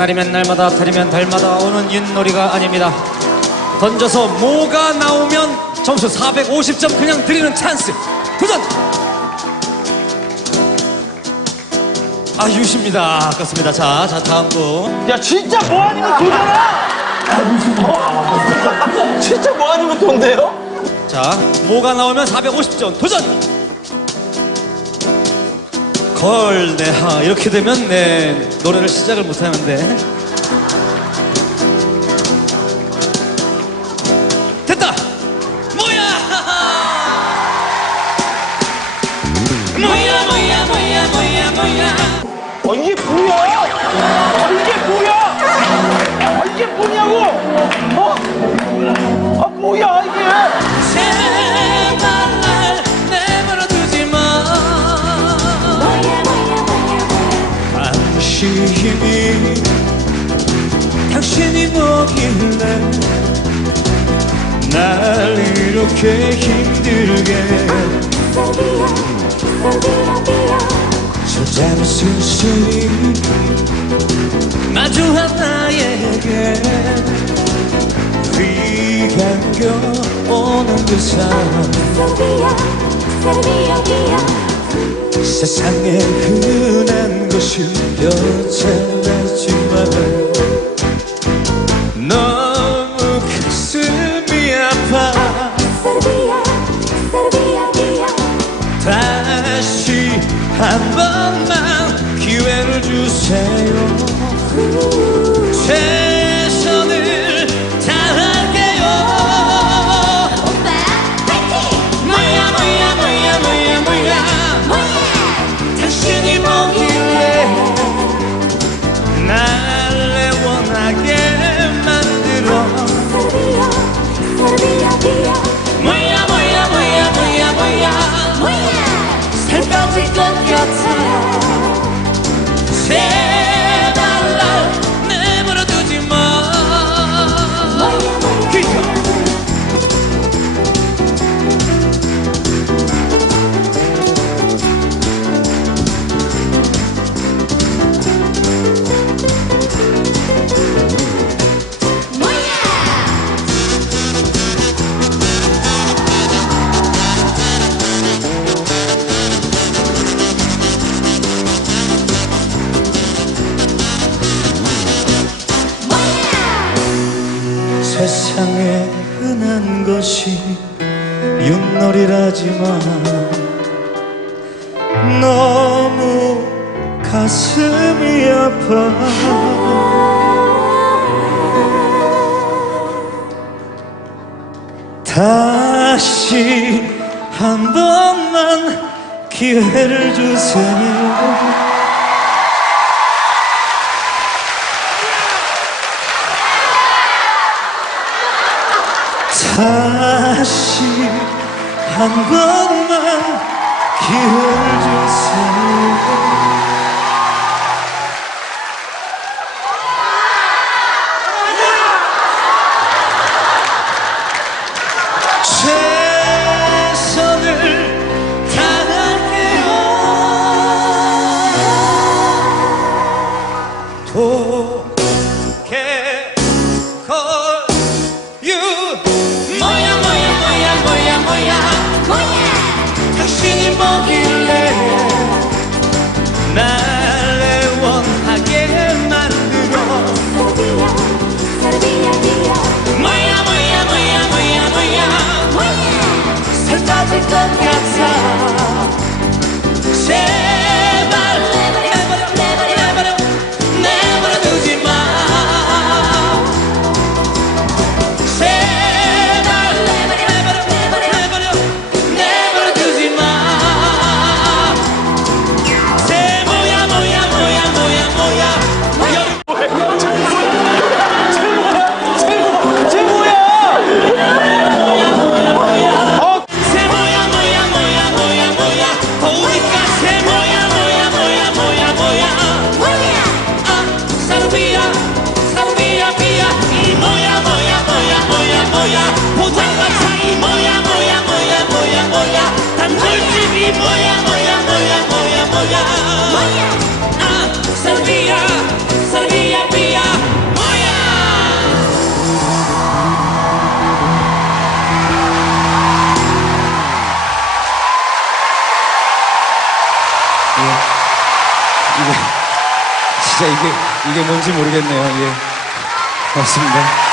날이면 날마다 달이면 달마다 오는 윷놀이가 아닙니다. 던져서 뭐가 나오면 점수 450점 그냥 드리는 찬스. 도전! 아, 유시입니다. 아깝습니다. 자, 자, 다음 분. 야 진짜 뭐 아니면 돈이야 진짜 뭐 아니면 돈데요? 자, 뭐가 나오면 450점. 도전! 걸, 네, 하, 이렇게 되면, 네, 노래를 시작을 못 하는데. 됐다! 뭐야! 뭐야, 뭐야, 뭐야, 뭐야, 뭐야. 어 이게 뭐야? 아 이게 뭐야? 아 이게 뭐냐고? 어? 아 뭐야 뭐길래 날 이렇게 힘들게. 저 잠슨 소리 마주한 나에게 귀 감겨 오는 그 사람. 세상에 흔한 것이 여자라지만 뭐야 뭐야 뭐야 뭐야 뭐야 살 빠질 것 같아 세상에 흔한 것이 윷놀이라지만 너무 가슴이 아파. 다시 한 번만 기회를 주세요 한 번만 기회를 주세요 이 뭐야 뭐야 뭐야 뭐야 뭐야 뭐야 아 설비야 설비야 비야 이게 진짜 이게 이게 뭔지 모르겠네요. 예. 맞습니다.